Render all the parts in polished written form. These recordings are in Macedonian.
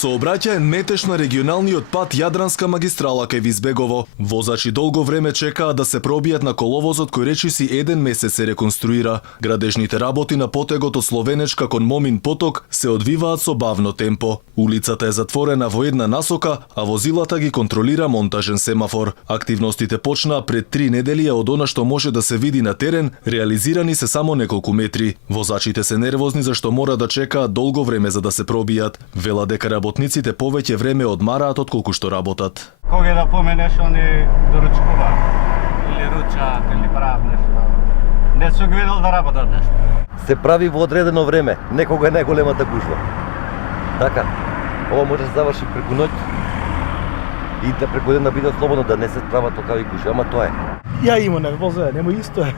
Сообраќај метеж на регионалниот пат Јадранска магистрала кај Визбегово. Возачи долго време чекаат да се пробијат на коловозот кој речиси 1 месец се реконструира. Градежните работи на потегот од Словенечка кон Момин поток се одвиваат со бавно темпо. Улицата е затворена во една насока, а возилата ги контролира монтажен семафор. Активностите почнаа пред 3 недели, а од она што може да се види на терен, реализирани се само неколку метри. Возачите се нервозни зашто мора да чекаат долго време за да се пробијат. Вела дека работниците повеќе време одмараат отколку што работат. Кога да поменеш, они доручкуваат. Или ручаат, или прават нешто. Не су ги видел да работат нешто. Се прави во одредено време, некога е најголемата гужва. Така, ова може да заврши преку ноќ и да преку ден да биде слободно, да не се прават такави гужви, ама тоа е. Ја има не возе, нема исто е.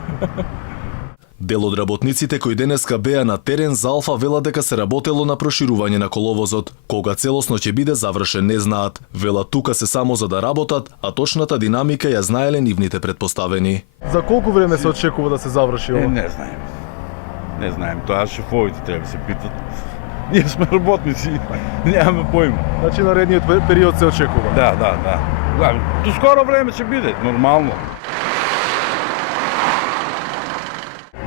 Дел од работниците кои денеска беа на терен за Алфа вела дека се работело на проширување на коловозот. Кога целосно ќе биде завршен не знаат. Вела тука се само за да работат, а точната динамика ја знаеле нивните предпоставени. За колку време се очекува да се заврши ова? Не знаем. Не знаем, тоа шефовите треба се питат. Ние сме работници, нямаме поим. Значи наредниот период се очекува. Да. До скоро време ќе биде, нормално.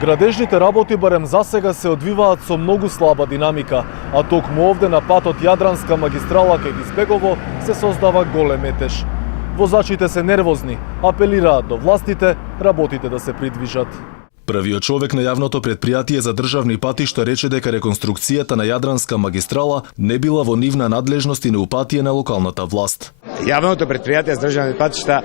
Градежните работи барем засега се одвиваат со многу слаба динамика, а токму овде на патот Јадранска магистрала кај Визбегово се создава голем метеж. Возачите се нервозни, апелираат до властите работите да се придвижат. Првиот човек на јавното предпријатие за државни патишта рече дека реконструкцијата на Јадранска магистрала не била во нивна надлежност и неупатие на локалната власт. Јавното предпријатие за државни патишта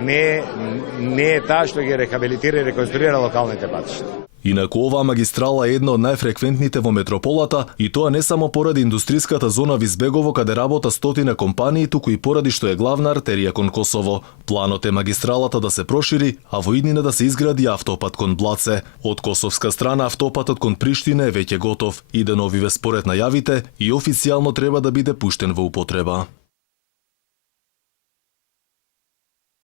не е таа што ги рехабилитира и реконструира локалните патишта. Инаку оваа магистрала е една од најфреквентните во метрополата и тоа не само поради индустриската зона Визбегово каде работа стотина компании, туку и поради што е главна артерија кон Косово. Планот е магистралата да се прошири, а во иднина да се изгради автопат кон Блаце. Од косовска страна автопатот кон Приштина е веќе готов. Иденовиве според најавите и официјално треба да биде пуштен во употреба.